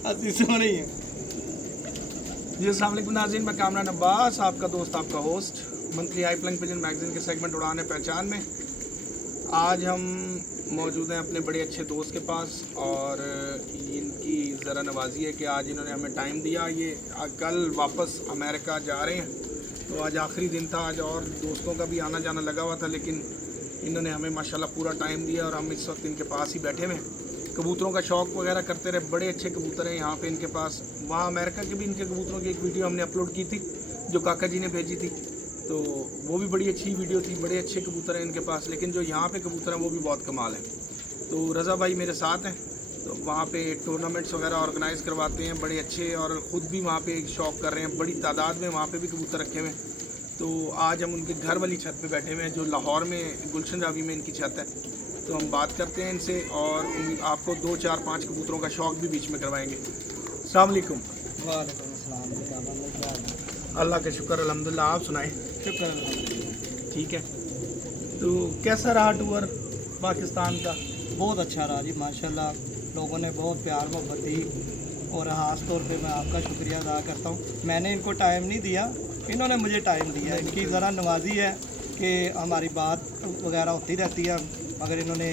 अस्सी सो नहीं है जी। अस्सलाम वालेकुम नाज़रीन, मैं कामरान अब्बास, आपका दोस्त, आपका host, monthly high flying pigeon magazine के सेगमेंट उड़ाने पहचान में। आज हम मौजूद हैं अपने बड़े अच्छे दोस्त के पास और इनकी ज़रा नवाजी है कि आज इन्होंने हमें टाइम दिया। ये कल वापस अमेरिका जा रहे हैं, तो आज आखिरी दिन था आज, और दोस्तों का भी आना जाना लगा हुआ था, लेकिन इन्होंने हमें माशाल्लाह पूरा टाइम दिया और हम इस वक्त इनके पास ही बैठे हुए हैं। कबूतरों का शौक़ वगैरह करते रहे, बड़े अच्छे कबूतर हैं यहाँ पे इनके पास। वहाँ अमेरिका के भी इनके कबूतरों की एक वीडियो हमने अपलोड की थी जो काका जी ने भेजी थी, तो वो भी बड़ी अच्छी वीडियो थी। बड़े अच्छे कबूतर हैं इनके पास, लेकिन जो यहाँ पे कबूतर हैं वो भी बहुत कमाल है। तो रज़ा भाई मेरे साथ हैं, तो वहाँ पे टूर्नामेंट्स वगैरह ऑर्गेनाइज़ करवाते हैं बड़े अच्छे, और ख़ुद भी वहाँ पे एक शौक़ कर रहे हैं, बड़ी तादाद में वहाँ पे भी कबूतर रखे हुए हैं। तो आज हम उनके घर वाली छत पे बैठे हुए हैं जो लाहौर में गुलशन रावी में इनकी छत है। तो हम बात करते हैं इनसे और आपको 2, 4, 5 कबूतरों का शौक़ भी बीच में करवाएंगे। अस्सलाम वालेकुम। वालेकुम अस्सलाम। अल्लाह का शुक्र अल्हम्दुलिल्लाह, आप सुनाएं। शुक्र। ठीक है, तो कैसा रहा टूर पाकिस्तान का? बहुत अच्छा रहा जी, माशाल्लाह लोगों ने बहुत प्यार मोहब्बत दी, और ख़ास तौर पे मैं आपका शुक्रिया अदा करता हूँ। मैंने इनको टाइम नहीं दिया, इन्होंने मुझे टाइम दिया। इनकी ज़रा नवाजी है कि हमारी बात वगैरह होती रहती है, मगर इन्होंने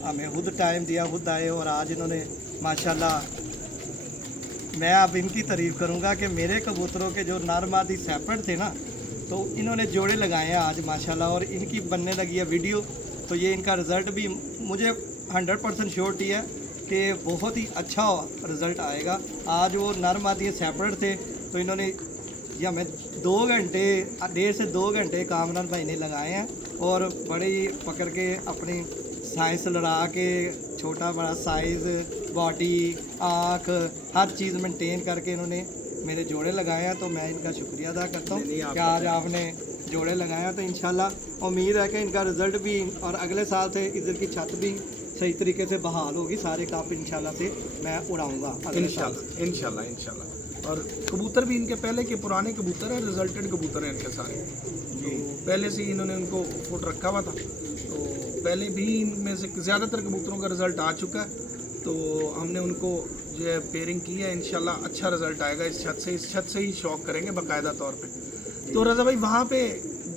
हमें खुद टाइम दिया, खुद आए, और आज इन्होंने माशाल्लाह, मैं अब इनकी तारीफ़ करूँगा कि मेरे कबूतरों के जो नर मादी सेपरेट थे ना, तो इन्होंने जोड़े लगाए हैं आज माशाल्लाह, और इनकी बनने लगी है वीडियो। तो ये इनका रिज़ल्ट भी मुझे 100% श्योरिटी है कि बहुत ही अच्छा रिज़ल्ट आएगा। आज वो नर मादी सेपरेट थे, तो इन्होंने ये हमें 2 घंटे, 1.5 से 2 घंटे कामरान भाई ने लगाए हैं, और बड़ी पकड़ के अपनी साइज़ लड़ा के, छोटा बड़ा साइज़, बॉडी, आँख, हर चीज़ मेंटेन करके इन्होंने मेरे जोड़े लगाए हैं। तो मैं इनका शुक्रिया अदा करता हूँ कि आज आपने जोड़े लगाए हैं। तो इंशाल्लाह उम्मीद है कि इनका रिज़ल्ट भी, और अगले साल से इधर की छत भी सही तरीके से बहाल होगी। सारे काप इंशाल्लाह से मैं उड़ाऊँगा इंशाल्लाह इंशाल्लाह इंशाल्लाह। और कबूतर भी इनके पहले के पुराने कबूतर हैं, रिजल्टेड कबूतर हैं इनके सारे। तो पहले से ही इन्होंने उनको फुट रखा हुआ था, तो पहले भी इनमें से ज़्यादातर कबूतरों का रिज़ल्ट आ चुका है। तो हमने उनको जो है पेयरिंग की है, इंशाल्लाह अच्छा रिज़ल्ट आएगा इस छत से ही शौक़ करेंगे बाकायदा तौर पे। तो रज़ा भाई, वहाँ पे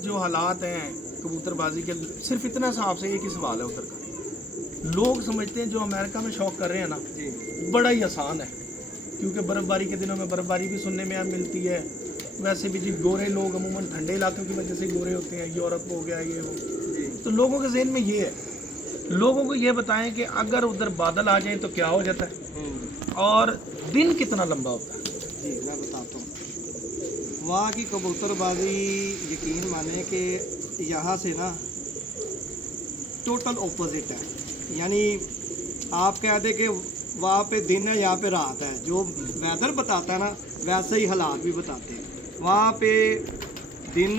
जो हालात हैं कबूतरबाजी के, सिर्फ इतना सा आपसे एक ही सवाल है उधर का। लोग समझते हैं जो अमेरिका में शौक़ कर रहे हैं ना, बड़ा ही आसान है, क्योंकि बर्फ़बारी के दिनों में बर्फ़बारी भी सुनने में मिलती है। वैसे भी जी गोरे लोग अमूमन ठंडे इलाकों की वजह से गोरे होते हैं, यूरोप हो गया ये वो। तो लोगों के जहन में ये है, लोगों को ये बताएं कि अगर उधर बादल आ जाएं तो क्या हो जाता है, और दिन कितना लंबा होता है। जी मैं बताता हूँ। वहाँ की कबूतरबाजी, यकीन माने कि यहाँ से ना टोटल ऑपोजिट है। यानी आप कह दें कि वहाँ पे दिन है, यहाँ पे रात है। जो वेदर बताता है ना, वैसे ही हालात भी बताते हैं। वहाँ पे दिन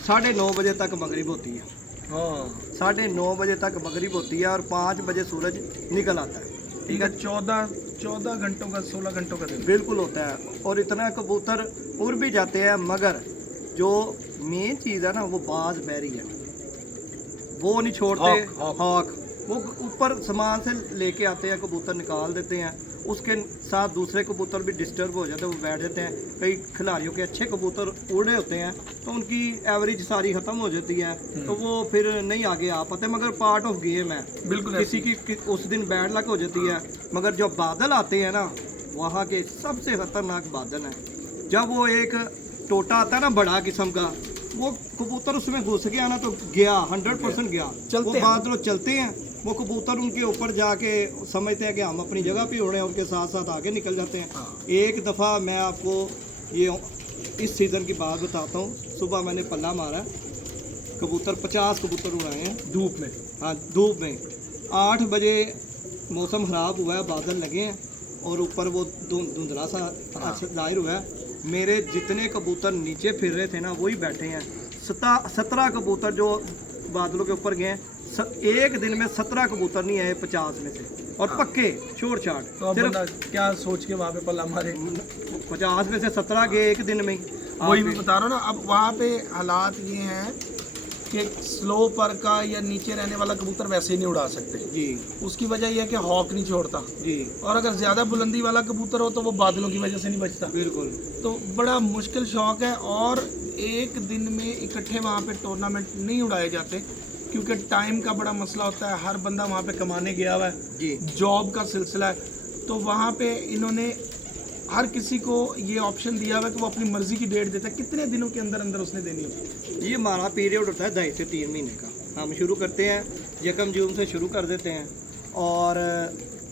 9:30 बजे तक मगरिब होती है। हाँ, 9:30 बजे तक मगरिब होती है, और 5 बजे सूरज निकल आता है। ठीक है, 14 घंटों का, 16 घंटों का दिन बिल्कुल होता है, और इतना कबूतर उड़ भी जाते हैं। मगर जो मेन चीज़ है ना, वो बाज बैरी है, वो नहीं छोड़ते। हॉक वो ऊपर सामान से लेके आते हैं, कबूतर निकाल देते हैं, उसके साथ दूसरे कबूतर भी डिस्टर्ब हो जाते हैं, वो बैठ जाते हैं। कई खिलाड़ियों के अच्छे कबूतर उड़े होते हैं, तो उनकी एवरेज सारी ख़त्म हो जाती है, तो वो फिर नहीं आगे आ पाते। मगर पार्ट ऑफ गेम है, बिल्कुल। किसी की उस दिन बैड लक हो जाती है। मगर जब बादल आते हैं ना, वहाँ के सबसे ख़तरनाक बादल हैं। जब वो एक टोटा आता है ना, बड़ा किस्म का, वो कबूतर उसमें घुस गया ना, तो गया 100% गया। वो बादल चलते हैं, वो कबूतर उनके ऊपर जाके समझते हैं कि हम अपनी जगह पे उड़े हैं, उनके साथ साथ आगे निकल जाते हैं। एक दफ़ा मैं आपको ये इस सीज़न की बात बताता हूँ। सुबह मैंने पल्ला मारा, कबूतर 50 कबूतर उड़ाए हैं धूप में। हाँ, धूप में। 8 बजे मौसम ख़राब हुआ है, बादल लगे हैं, और ऊपर वो धुंधला सा जाहिर हुआ है। मेरे जितने कबूतर नीचे फिर रहे थे ना, वही बैठे हैं। 17 कबूतर जो बादलों के ऊपर गए हैं, एक दिन में 17 कबूतर नहीं आए 50 में से, और पक्के छोड़ छाट। तो बंदा क्या सोच के वहाँ पे पल्ला मारे? 50 में से 17 गए एक दिन में ही। वही मैं बता रहा हूँ ना। अब वहाँ पे हालात ये हैं कि स्लो पर का या नीचे रहने वाला कबूतर वैसे ही नहीं उड़ा सकते। जी उसकी वजह यह है कि हॉक नहीं छोड़ता, जी और अगर ज़्यादा बुलंदी वाला कबूतर हो तो वो बादलों की वजह से नहीं बचता। बिल्कुल। तो बड़ा मुश्किल शौक है, और एक दिन में इकट्ठे वहाँ पे टूर्नामेंट नहीं उड़ाए जाते क्योंकि टाइम का बड़ा मसला होता है। हर बंदा वहाँ पे कमाने गया हुआ है, जी जॉब का सिलसिला है। तो वहाँ पे इन्होंने हर किसी को ये ऑप्शन दिया हुआ है कि वो अपनी मर्जी की डेट देता है, कितने दिनों के अंदर अंदर उसने देनी है। ये हमारा पीरियड होता है 2.5 से 3 महीने का। हम शुरू करते हैं यकम जून से शुरू कर देते हैं, और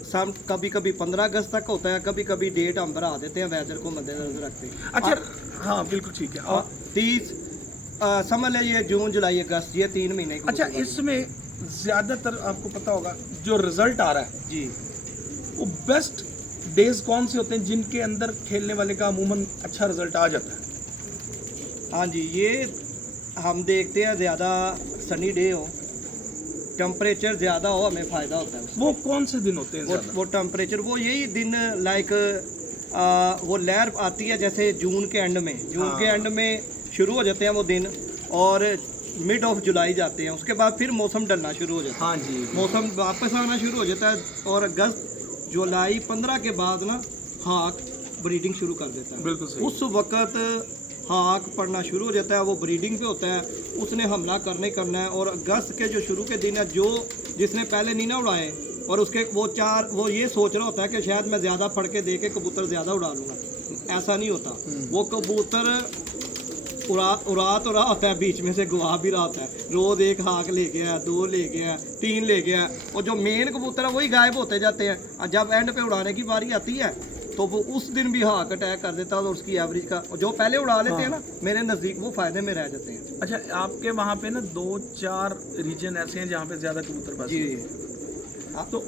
सम कभी कभी 15 अगस्त तक होता है, कभी कभी डेट हम बढ़ा देते हैं वेदर को मद्देनजर रखते हैं। अच्छा, हाँ बिल्कुल ठीक है। और 30 समझ लीजिए जून जुलाई अगस्त, ये 3 महीने का। अच्छा, इसमें ज़्यादातर आपको पता होगा जो रिजल्ट आ रहा है जी वो बेस्ट डेज कौन से होते हैं जिनके अंदर खेलने वाले का अमूमन अच्छा रिजल्ट आ जाता है? हाँ जी, ये हम देखते हैं ज़्यादा सनी डे हो, टेम्परेचर ज़्यादा हो, हमें फ़ायदा होता है उससे। वो कौन से दिन होते हैं ज़्यादा? वो टेम्परेचर, वो यही दिन लाइक वो लहर आती है जैसे जून के एंड में, जून के एंड में शुरू हो जाते हैं वो दिन, और मिड ऑफ जुलाई जाते हैं। उसके बाद फिर मौसम डलना शुरू हो जाता है। हाँ जी, मौसम वापस आना शुरू हो जाता है, और अगस्त जुलाई 15 के बाद ना हाक ब्रीडिंग शुरू कर देता है। बिल्कुल सही। उस वक्त हाक पड़ना शुरू हो जाता है, वो ब्रीडिंग पे होता है, उसने हमला करना है। और अगस्त के जो शुरू के दिन है, जो जिसने पहले नहीं ना उड़ाए, और उसके वो ये सोच रहा होता है कि शायद मैं ज़्यादा फड़ के दे के कबूतर ज़्यादा उड़ा लूँगा। ऐसा नहीं होता। वो कबूतर उड़ा तो रहा होता है, बीच में से गवा भी रहा होता है। रोज़ एक हाक ले गया, 2 ले गया, 3 ले गया, और जो मेन कबूतर है वही गायब होते जाते हैं। और जब एंड पे उड़ाने की बारी आती है तो वो उस दिन भी हाक अटैक कर देता है, और उसकी एवरेज का जो पहले उड़ा लेते हैं ना, मेरे नज़दीक वो फ़ायदे में रह जाते हैं। अच्छा, आपके वहाँ पे ना 2-4 रीजन ऐसे हैं जहाँ पे ज़्यादा कबूतर जी हैं, तो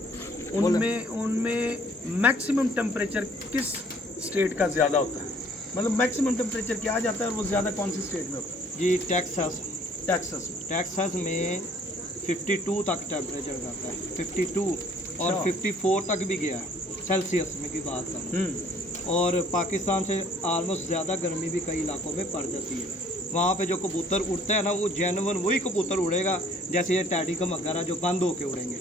उनमें मैक्सिमम टेम्परेचर किस स्टेट का ज़्यादा होता है? मतलब मैक्सिमम टेम्परेचर क्या आ जाता है और वो ज़्यादा कौन सी स्टेट में होता है? जी टेक्सास टेक्सास में 52 तक टेम्परेचर जाता है, 52 और 54 तक भी गया है सेल्सियस में की बात करें। और पाकिस्तान से आलमोस्ट ज़्यादा गर्मी भी कई इलाकों में पड़ जाती है। वहाँ पे जो कबूतर उड़ते हैं ना, वो जेन्युइन वही कबूतर उड़ेगा जैसे ये टैडी का मगरा जो बंद होके उड़ेंगे।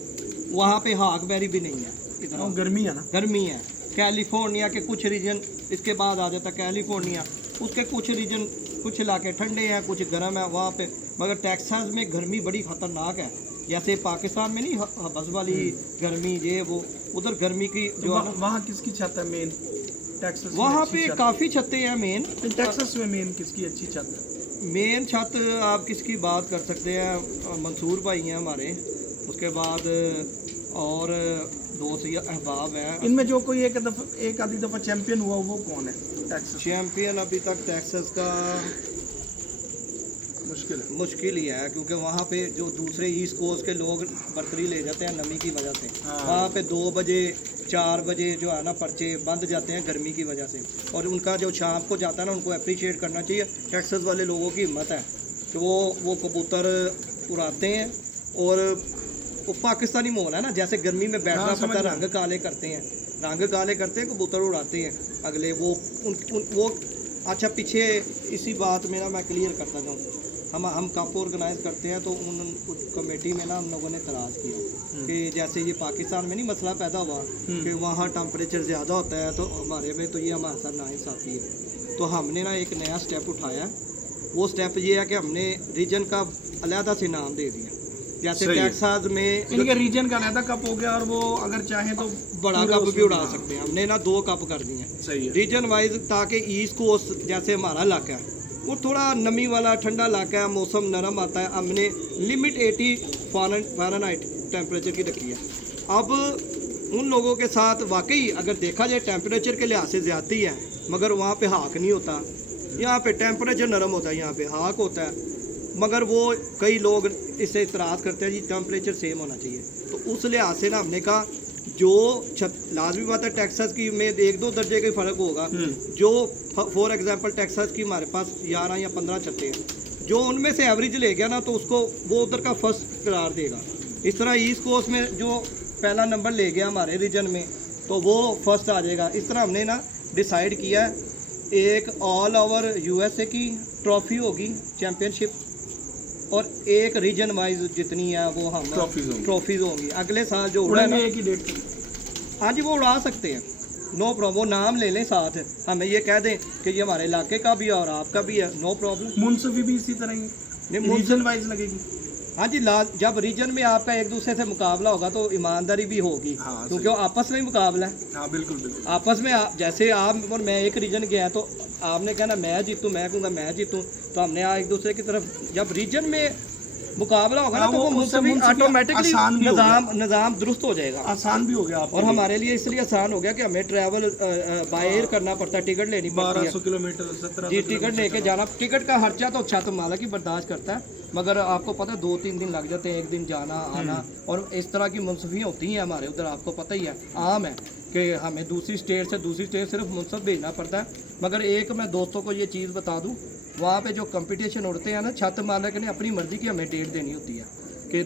वहाँ पे हाकबेरी भी नहीं है, इतना गर्मी है ना, गर्मी है। कैलिफोर्निया के कुछ रीजन, इसके बाद आ जाता है कैलिफोर्निया, उसके कुछ रीजन, कुछ इलाके ठंडे हैं, कुछ गर्म है वहाँ पे। मगर टेक्सास में गर्मी बड़ी ख़तरनाक है, जैसे पाकिस्तान में नहीं बस वाली गर्मी, ये वो उधर गर्मी की जो वहाँ किसकी छत है मेन? टेक्सास वहाँ पे काफ़ी छतें हैं मेन। टेक्सास में मेन किसकी अच्छी छत है? मेन छत आप किसकी बात कर सकते हैं, मंसूर भाई हैं हमारे, उसके बाद और 2 अहबाब हैं। इनमें जो कोई एक आधी दफ़ा चैंपियन हुआ वो कौन है टेक्सास? चैंपियन अभी तक टेक्सास का मुश्किल ही है, क्योंकि वहाँ पे जो दूसरे ईस्ट कोस्ट के लोग बर्तरी ले जाते हैं नमी की वजह से। वहाँ पे 2 बजे 4 बजे जो है ना पर्चे बंद जाते हैं गर्मी की वजह से, और उनका जो शाम को जाता है ना, उनको अप्रिशिएट करना चाहिए। टेक्सास वाले लोगों की हिम्मत है कि वो कबूतर उड़ाते हैं, और वो पाकिस्तानी माहौल है ना, जैसे गर्मी में बैठना पड़ता है, रंग काले करते हैं, कबूतर उड़ाते हैं अगले वो अच्छा, पीछे इसी बात में ना मैं क्लियर करता जाऊँ, हम कप ऑर्गेनाइज करते हैं, तो उन कमेटी में ना हम लोगों ने तराज़ किया कि जैसे ये पाकिस्तान में नहीं मसला पैदा हुआ कि वहाँ टेम्परेचर ज़्यादा होता है, तो हमारे में तो ये हमारे साथ नाइंसाफ़ी है। तो हमने ना एक नया स्टेप उठाया। वो स्टेप ये है कि हमने रीजन का अलहदा से नाम दे दिया। जैसे टेक्सास में इनके रीजन का अलहदा कप हो गया, और वो अगर चाहें तो बड़ा कप भी उड़ा सकते हैं। हमने ना 2 कप कर दिए हैं रीजन वाइज, ताकि ईस्ट कोस्ट जैसे हमारा इलाका है वो थोड़ा नमी वाला ठंडा इलाका है, मौसम नरम आता है। हमने लिमिट 80 फ़ारेनहाइट टेम्परेचर की रखी है। अब उन लोगों के साथ वाकई अगर देखा जाए टेम्परेचर के लिहाज से ज़्यादती है, मगर वहाँ पे हाक नहीं होता। यहाँ पे टेम्परेचर नरम होता है, यहाँ पे हाक होता है, मगर वो कई लोग इससे इतराज़ करते हैं जी टेम्परेचर सेम होना चाहिए। तो उस लिहाज से ना हमने कहा जो लाजमी बात है टेक्सास की में 1-2 दर्जे का फ़र्क होगा। जो फॉर एग्जांपल टेक्सास की हमारे पास 11 या 15 छतें हैं, जो उनमें से एवरेज ले गया ना, तो उसको वो उधर का फर्स्ट करार देगा। इस तरह ईस्ट कोस्ट में जो पहला नंबर ले गया हमारे रीजन में, तो वो फर्स्ट आ जाएगा। इस तरह हमने ना डिसाइड किया है। एक ऑल ओवर USA की ट्रॉफी होगी, चैम्पियनशिप और एक रीजन वाइज जितनी है वो हम ट्रॉफीज होंगी। अगले साल जो उड़ा है ना, एक ही डेट हाँ जी वो उड़ा सकते हैं, नो प्रॉब्लम। वो नाम ले लें साथ, हमें ये कह दें कि ये हमारे इलाके का भी है और आपका भी है, नो प्रॉब्लम। मुंसफी भी इसी तरह ही नहीं, रीजन वाइज लगेगी। हाँ जी, जब रीजन में आपका एक दूसरे से मुकाबला होगा तो ईमानदारी भी होगी, हाँ, क्योंकि वो आपस में ही मुकाबला है। हाँ बिल्कुल बिल्कुल। आपस में जैसे आप और मैं एक रीजन के हैं तो आपने कहना मैं जीतूँ, मैं कहूँगा मैं जीतूँ, तो हमने एक दूसरे की तरफ जब रीजन में मुकाबला होगा ना तो वो मुझसे ऑटोमेटिकली निज़ाम दुरुस्त हो जाएगा, आसान भी हो गया आपके और लिए। हमारे लिए इसलिए आसान हो गया कि हमें ट्रैवल बाय एयर करना पड़ता है, टिकट लेनी पड़ती है 1200 किलोमीटर 1700 जी, टिकट लेके जाना। टिकट का खर्चा तो छत मालिक ही बर्दाश्त करता है, मगर आपको पता है 2-3 दिन लग जाते हैं, एक दिन जाना आना, और इस तरह की मुनसफियाँ होती हैं हमारे उधर, आपको पता ही है, आम है कि हमें दूसरी स्टेट से दूसरी स्टेट सिर्फ मुनसफ भेजना पड़ता है। मगर एक मैं दोस्तों को ये चीज़ बता दूँ, वहाँ पे जो कंपटीशन उड़ते हैं ना, छत मालिक ने अपनी मर्ज़ी की हमें डेट देनी होती है कि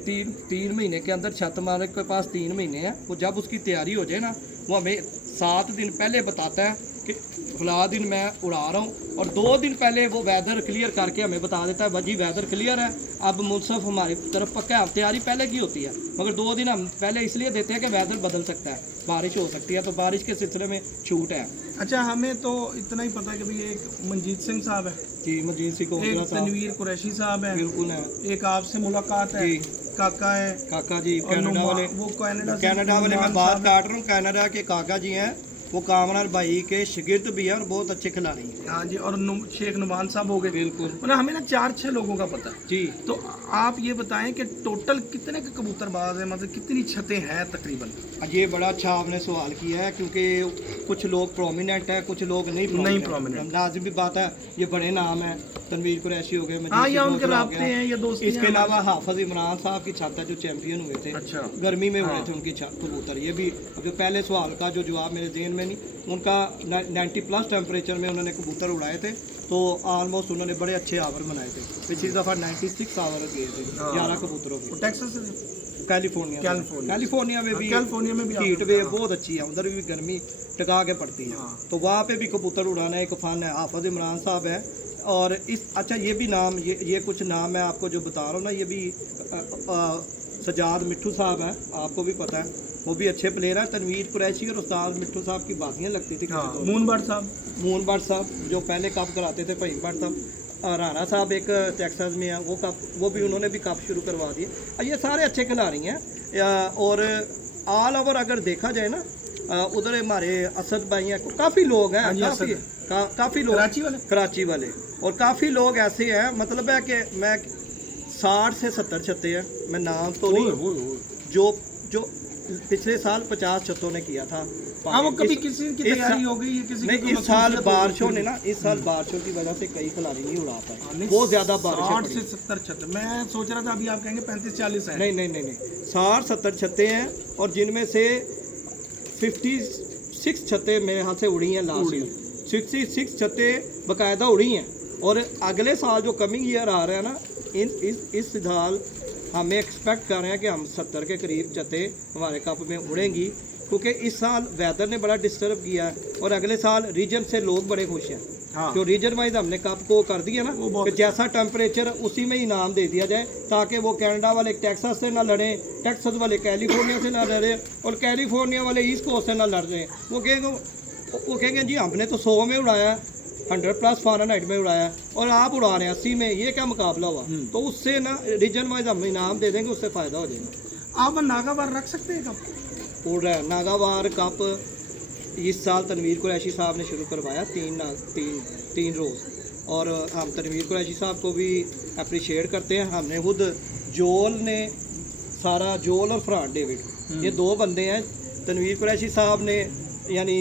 तीन महीने के अंदर छत मालिक के पास 3 महीने हैं, वो जब उसकी तैयारी हो जाए ना, वो हमें 7 दिन पहले बताता है कि फला दिन मैं उड़ा रहा हूँ, और 2 दिन पहले वो वेदर क्लियर करके हमें बता देता है भाजी वेदर क्लियर है, अब मुनसफ हमारी तरफ पक्का है। तैयारी पहले की होती है, मगर 2 दिन हम पहले इसलिए देते हैं कि वेदर बदल सकता है, बारिश हो सकती है, तो बारिश के सिलसिले में छूट है। अच्छा, हमें तो इतना ही पता है कि भाई एक मनजीत सिंह साहब है जी, मजीद सिंह, एक तनवीर कुरैशी साहब है, बिल्कुल है, एक आपसे मुलाकात है, काका है, काका जी और कनाडा वाले, वो कनाडा कनाडा वाले मैं बात काट रहा हूँ, कनाडा के काका जी हैं, वो कामरान भाई के शिगिर्द भी हैं और बहुत अच्छे खिलाड़ी हैं। हाँ जी, और शेख नुमान साहब हो गए। बिल्कुल, मतलब हमें ना 4-6 लोगों का पता है जी। तो आप ये बताएं कि टोटल कितने के कबूतरबाज हैं, मतलब कितनी छतें हैं तकरीबन? ये बड़ा अच्छा आपने सवाल किया है, क्योंकि कुछ लोग प्रोमिनेंट है, कुछ लोग नहीं प्रोमिनेंट। लाजिमी बात है, ये बड़े नाम है, तनवीर कुरैशी हो गए, हाँ, या उनके राब्ते हैं या दोस्ती हैं। इसके अलावा हाफिज इमरान साहब की छत है जो चैंपियन हुए थे, अच्छा, गर्मी में हुए थे उनकी छत कबूतर। ये भी अब जो पहले सवाल का जो जवाब मेरे जेहन में नहीं, उनका 90+ टेम्परेचर में उन्होंने कबूतर उड़ाए थे, तो ऑलमोस्ट उन्होंने बड़े अच्छे आवर बनाए थे। पिछली दफ़ा 96 आवर गए थे 11 कबूतरों के। टेक्सास से, कैलिफोर्निया में भी हीट वेव बहुत अच्छी है, उधर भी गर्मी टिका के पड़ती है, तो वहाँ पे भी कबूतर उड़ाना एक फ़न है। हाफिज इमरान साहब है, और अच्छा ये भी नाम, ये कुछ नाम मैं आपको जो बता रहा हूँ ना, ये भी सजाद मिट्ठू साहब हैं, आपको भी पता है, वो भी अच्छे प्लेयर हैं। तनवीर कुरैशी और उस्ताद मिट्ठू साहब की बातियाँ लगती थी। मून बट साहब जो पहले कप कराते थे, फहीम भट्ट साहब, राणा साहब एक टेक्सास में है, वो भी उन्होंने भी कप शुरू करवा दिए। ये सारे अच्छे खिलाड़ी हैं, और ऑल ओवर अगर देखा जाए ना, उधर हमारे असद भाई हैं, काफ़ी लोग हैं, काफ़ी लोग कराची वाले, और काफ़ी लोग ऐसे हैं, मतलब है कि मैं 60 से 70 छत्ते हैं, मैं नाम तो नहीं, जो पिछले साल 50 छत्तों ने किया था। हाँ, वो कभी किसी की तैयारी हो गई है, किसी नहीं, इस साल बारिशों ने ना, इस साल बारिशों की वजह से कई खिलाड़ी नहीं उड़ा पाए, बहुत ज़्यादा बारिश। 60 से 70 छत्ते, मैं सोच रहा था अभी आप कहेंगे 35-40 है। नहीं, 60-70 छत्ते हैं, और जिनमें से 56 छत्ते मेरे हाथ से उड़ी हैं लास्ट ईयर, 66 छत्ते बाकायदा उड़ी हैं, और अगले साल जो कमिंग ईयर आ रहा है ना, इस साल हमें एक्सपेक्ट कर रहे हैं कि हम 70 के करीब छत्ते हमारे कप में उड़ेंगी, क्योंकि इस साल वेदर ने बड़ा डिस्टर्ब किया है, और अगले साल रीजन से लोग बड़े खुश हैं। हाँ। जो रीजन वाइज हमने कप को कर दिया ना, कि जैसा टेम्परेचर उसी में इनाम दे दिया जाए, ताकि वो कनाडा वाले टेक्सास से ना लड़ें, टेक्सास वाले कैलिफोर्निया से ना लड़ें, और कैलिफोर्निया वाले ईस्ट कोस्ट से ना लड़ रहे हैं। वो कहेंगे जी हमने तो 100 में उड़ाया, 100+ फ़ारेनहाइट में उड़ाया, और आप उड़ा रहे हैं 80 में, ये क्या मुकाबला हुआ? तो उससे ना रीजन वाइज हम इनाम दे देंगे, उससे फ़ायदा हो जाएगा। आप नागावार रख सकते हैं कप? उड़ रहा है नागावार कप, इस साल तनवीर कुरैशी साहब ने शुरू करवाया, 3 रोज़, और हम तनवीर कुरैशी साहब को भी अप्रिशिएट करते हैं। हमने खुद जोल और फरहान डेविड, ये 2 बंदे हैं, तनवीर कुरैशी साहब ने यानी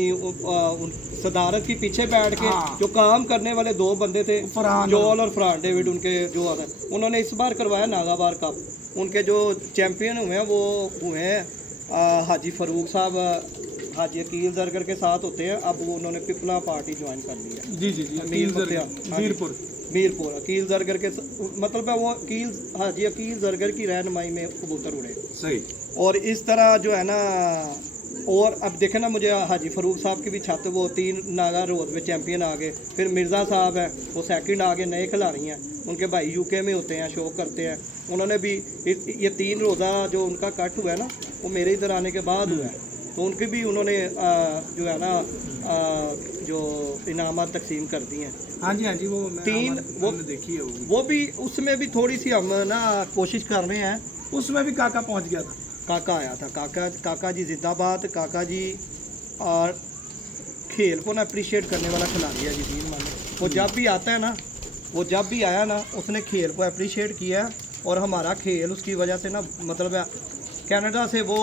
सदारत के पीछे बैठ के जो काम करने वाले 2 बंदे थे, जोल और फरहान डेविड, उनके जो आता है, उन्होंने इस बार करवाया नागावार कप। उनके जो चैम्पियन हुए हैं वो हुए हैं हाजी फरूक साहब, हाजी अकील जरगर के साथ होते हैं, अब वो उन्होंने पिपला पार्टी ज्वाइन कर ली है। जी, मीरपुर अकील जरगर के, मतलब है वो हाजी अकील जरगर की रहनुमाई में कबूतर उड़े। सही। और इस तरह जो है ना, और अब देखें ना, मुझे हाजी फ़रूक साहब की भी छत, वो 3 नागा रोज़ में चैम्पियन आ गए। फिर मिर्ज़ा साहब है, वो सेकंड आ गए, नए खिलाड़ी हैं, उनके भाई यूके में होते हैं, शो करते हैं। उन्होंने भी ये 3 रोज़ा जो उनका कट हुआ है ना, वो मेरे इधर आने के बाद हुआ है, तो उनकी भी उन्होंने जो है ना जो इनामात तकसीम कर दी हैं। हाँ जी वो 3 वो देखी है वो भी, उसमें भी थोड़ी सी हम ना कोशिश कर रहे हैं। उसमें भी काका पहुंच गया था। काका आया था, काका जी जिंदाबाद। काका जी और खेल को ना अप्रिशिएट करने वाला खिलाड़ी है जी, तीन माने। वो जब भी आता है ना, वो जब भी आया ना, उसने खेल को अप्रिशिएट किया। और हमारा खेल उसकी वजह से ना, मतलब कनाडा से वो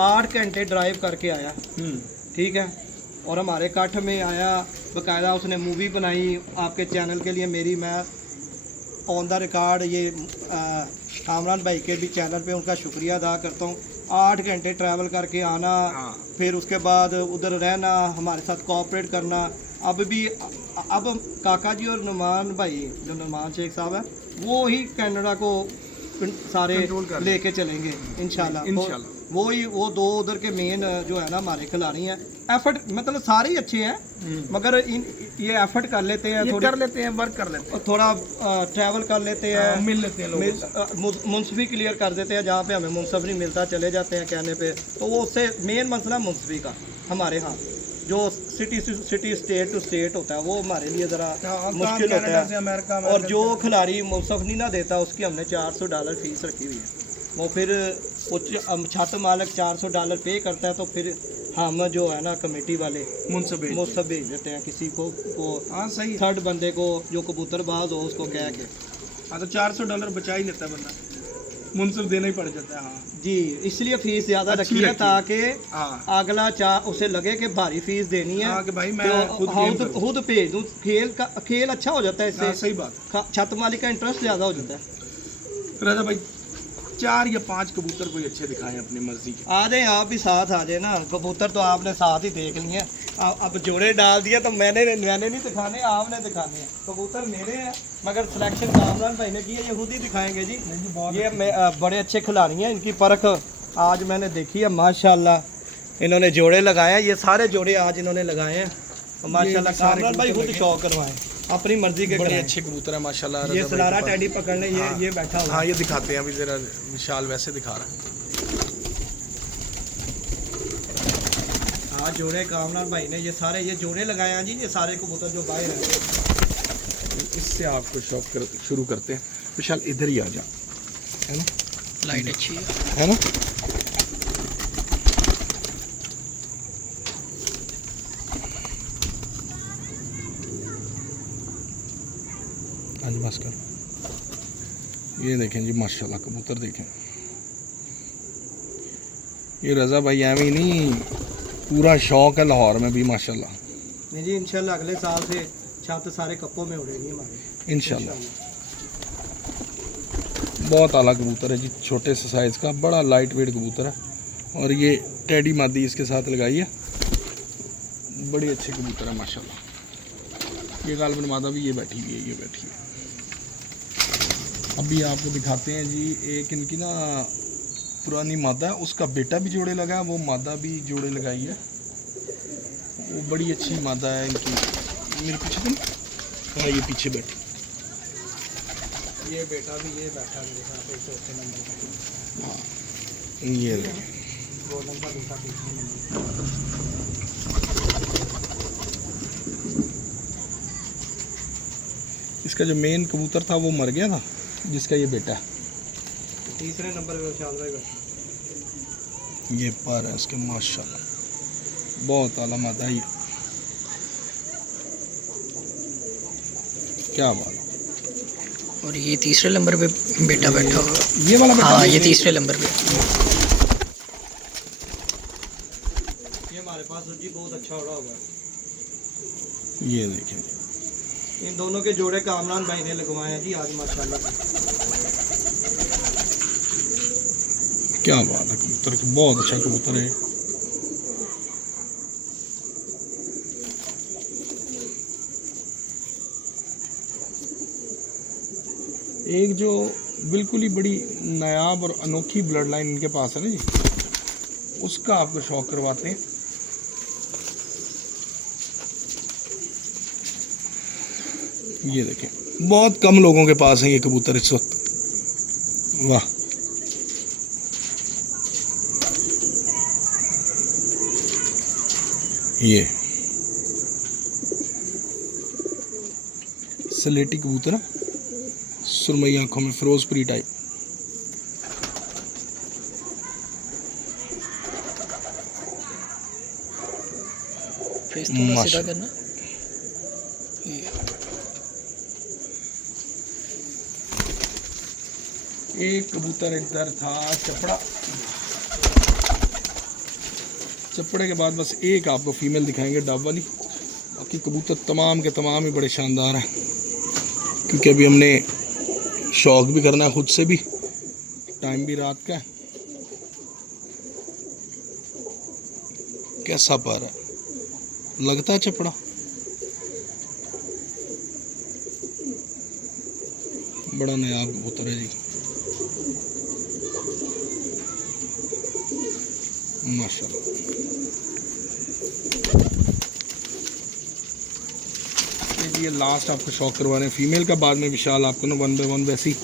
8 घंटे ड्राइव करके आया, ठीक है, और हमारे काठ में आया, बाकायदा उसने मूवी बनाई आपके चैनल के लिए मेरी। मैं ऑन द रिकॉर्ड ये कामरान भाई के भी चैनल पे उनका शुक्रिया अदा करता हूँ। 8 घंटे ट्रैवल करके आना, फिर उसके बाद उधर रहना, हमारे साथ कोऑपरेट करना। अब काका जी और नुमान भाई, जो नुमान शेख साहब है, वो ही कनाडा को सारे लेके चलेंगे इंशाल्लाह। वो 2 उधर के मेन जो है ना हमारे खिलाड़ी हैं। एफर्ट मतलब सारे ही अच्छे हैं, मगर ये एफर्ट कर लेते हैं, थोड़ा कर लेते हैं, वर्क कर लेते हैं, थोड़ा ट्रैवल कर लेते हैं, मिल लेते हैं लोग, मुंसफी क्लियर कर देते हैं। जहाँ पे हमें मुंसफ नहीं मिलता चले जाते हैं कहने पे, तो वो उससे मेन मसला मुंसफी का हमारे यहाँ जो सिटी स्टेट टू स्टेट होता है, वो हमारे लिए ज़रा मुश्किल होता है। और जो खिलाड़ी मुंसफ नहीं ना देता, उसकी हमने $400 फीस रखी हुई है। वो फिर छत मालिक $400 पे करता है, तो फिर हम जो है ना कमेटी वाले मुंसफ भेज देते हैं किसी को हाँ सही, थर्ड बंदे को जो कबूतरबाज हो उसको कह के। हाँ तो $400 बचा ही लेता है बंदा, मुंसफ देना ही पड़ जाता है। हाँ जी, इसलिए फीस ज़्यादा रखी है ताकि अगला उसे लगे कि भारी फीस देनी है, कि भाई मैं खुद भेज दूँ। खेल अच्छा हो जाता है इससे। सही बात, छत मालिक का इंटरेस्ट ज़्यादा हो जाता है। राजा भाई 4 या 5 कबूतर कोई अच्छे दिखाएं अपनी मर्जी के। आ जाए आप भी साथ आ जाए ना, कबूतर तो आपने साथ ही देख लिए हैं। अब जोड़े डाल दिया तो मैंने नहीं दिखाने, आपने दिखाने हैं। कबूतर मेरे हैं, मगर सिलेक्शन कामरान भाई ने की है, ये खुद ही दिखाएंगे जी। ये बड़े अच्छे खिलाड़ी हैं, इनकी परख आज मैंने देखी है माशाल्लाह। इन्होंने जोड़े लगाए हैं, ये सारे जोड़े आज इन्होंने लगाए हैं माशाल्लाह। कामरान भाई खुद शौक करवाएं, अपनी मर्जी के। बड़े अच्छे कबूतर है माशाल्लाह। ये सलारा टैडी पकड़ने ये बैठा हुआ। हाँ ये दिखाते हैं अभी जरा, विशाल वैसे दिखा रहा है। हाँ जोड़े कामरान भाई ने ये सारे ये जोड़े लगाए हैं जी, ये सारे कबूतर जो बाहर हैं। इससे आपको शौक शुरू करते हैं। विशाल इधर ही आ जा, है ना, लाइट अच्छी है ना। हाँ जी बस कर। ये देखें जी माशाल्लाह कबूतर देखें। ये रज़ा भाई एवं नहीं, पूरा शौक है लाहौर में भी माशाल्लाह। नहीं जी इंशाल्लाह अगले साल से छत सारे कप्पों में उड़ेगी हमारे इंशाल्लाह। बहुत आला कबूतर है जी, छोटे से साइज़ का, बड़ा लाइट वेट कबूतर है। और ये टैडी मादी इसके साथ लगाई है, बड़ी अच्छे कबूतर है माशाल्लाह। ये गालबन मादा भी ये बैठी हुई है, ये बैठी है। अभी आपको दिखाते हैं जी, एक इनकी ना पुरानी मादा है, उसका बेटा भी जोड़े लगा है, वो मादा भी जोड़े लगाई है। वो बड़ी अच्छी मादा है इनकी। मेरे पीछे तुम, हाँ ये पीछे बैठी, ये बेटा भी ये बैठा मेरे साथ चौथे नंबर पे। हाँ ये दो नंबर दूसरा तीसरे नंबर। इसका जो मेन कबूतर था वो मर गया था, जिसका ये बेटा है। तीसरे नंबर पे विशाल भाई बैठा। ये पर है इसके माशाल्लाह, बहुत आला मादा है, क्या बात है। और ये तीसरे नंबर पे बेटा बैठा हुआ, ये वाला बेटा। हाँ ये तीसरे नंबर पे। ये हमारे पास जी बहुत अच्छा उड़ा हुआ है। ये देखें, इन दोनों के जोड़े कामरान भाई ने लगवाए हैं जी आज माशाल्लाह। क्या बात है, कबूतर की बहुत अच्छा कबूतर है। एक जो बिल्कुल ही बड़ी नायाब और अनोखी ब्लड लाइन इनके पास है ना जी, उसका आपको शौक करवाते हैं। ये देखें, बहुत कम लोगों के पास है ये कबूतर इस वक्त। वाह, ये सलेटी कबूतर है, सुरमई आंखों में, फिरोजपुरी टाइप। फेस थोड़ा सीधा माशा- करना। एक कबूतर इधर था चपड़ा, चपड़े के बाद बस एक आपको फीमेल दिखाएंगे डब वाली। बाकी कबूतर तमाम के तमाम ही बड़े शानदार हैं, क्योंकि अभी हमने शौक भी करना है खुद से भी, टाइम भी रात का है। कैसा पर है, लगता है चपड़ा। बड़ा नायाब कबूतर है जी, माशाल्लाह। ये लास्ट आपको शौक करवा रहे हैं फीमेल का, बाद में विशाल आपको ना 1 बाय 1 वैसे ही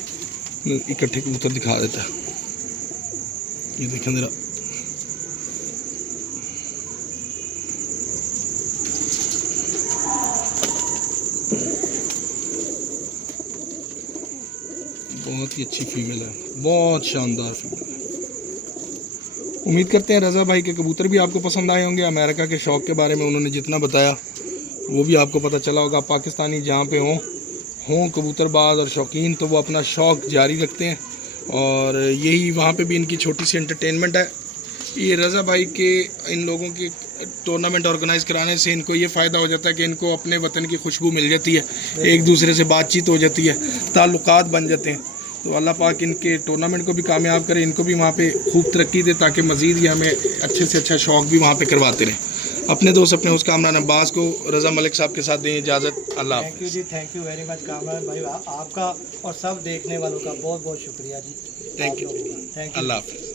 इकट्ठे कबूतर दिखा देता है। ये देखें जरा, बहुत ही अच्छी फीमेल है, बहुत शानदार फीमेल है। उम्मीद करते हैं रज़ा भाई के कबूतर भी आपको पसंद आए होंगे। अमेरिका के शौक़ के बारे में उन्होंने जितना बताया वो भी आपको पता चला होगा। पाकिस्तानी जहाँ पे हों कबूतरबाज और शौकीन, तो वो अपना शौक़ जारी रखते हैं, और यही वहाँ पे भी इनकी छोटी सी एंटरटेनमेंट है। ये रज़ा भाई के इन लोगों के टूर्नामेंट ऑर्गेनाइज़ कराने से इनको ये फ़ायदा हो जाता है कि इनको अपने वतन की खुशबू मिल जाती है, एक दूसरे से बातचीत हो जाती है, ताल्लुकात बन जाते हैं। तो अल्लाह पाक इनके टूर्नामेंट को भी कामयाब करे, इनको भी वहाँ पे खूब तरक्की दे, ताकि मज़ीद ही हमें अच्छे से अच्छा शौक़ भी वहाँ पे करवाते रहें। अपने दोस्त अपने उस कामरान अब्बास को रज़ा मलिक साहब के साथ दें इजाज़त। अल्लाह हाफ़िज़। थैंक यू जी, thank you very much Kamran भाई, आपका और सब देखने वालों का बहुत बहुत शुक्रिया जी। Thank you, thank you. अल्लाह हाफ़िज़।